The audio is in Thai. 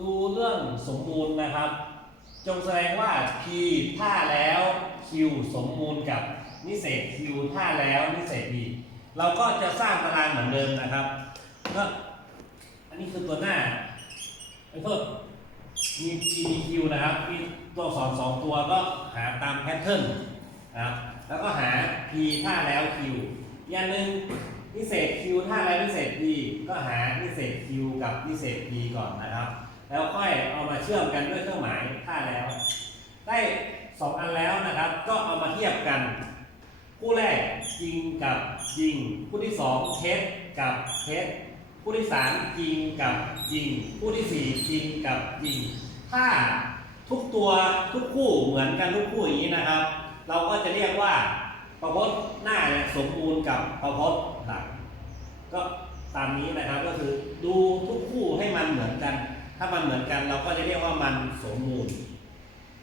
ดูเรื่องสมมูลนะครับ จงแสดงว่า P ท่าแล้ว Q สมมูลกับนิเศษ Q ท่าแล้วนิเศษ P เราก็จะสร้างตารางเหมือนเดิมนะครับก็อันนี้คือตัวหน้าไอ้เพิ่มมี P มี Q นะครับมีตัวสอนสองตัวก็หาตามแพทเทิร์นนะครับแล้วก็หา P ท่าแล้ว Q อย่างหนึ่งนิเศษ Q ท่าแล้วนิเศษ P ก็หานิเศษ Q กับนิเศษ P ก่อนนะครับ แล้วค่อยเอามาเชื่อมกันด้วยเครื่องหมายท่าแล้ว ได้สองอันแล้วนะครับ ก็เอามาเทียบกัน คู่แรกจริงกับจริง คู่ที่สองเท็จกับเท็จคู่ที่สามจริงกับจริง คู่ที่สี่จริงกับจริง ถ้าทุกตัวทุกคู่เหมือนกันทุกคู่อย่างนี้นะครับ เราก็จะเรียกว่าประพจน์หน้าเนี่ยสมบูรณ์กับประพจน์หลังก็ตามนี้นะครับก็คือดูทุกคู่ให้มันเหมือนกัน ถ้ามันเหมือนกันเราก็จะเรียกว่ามันสมมูล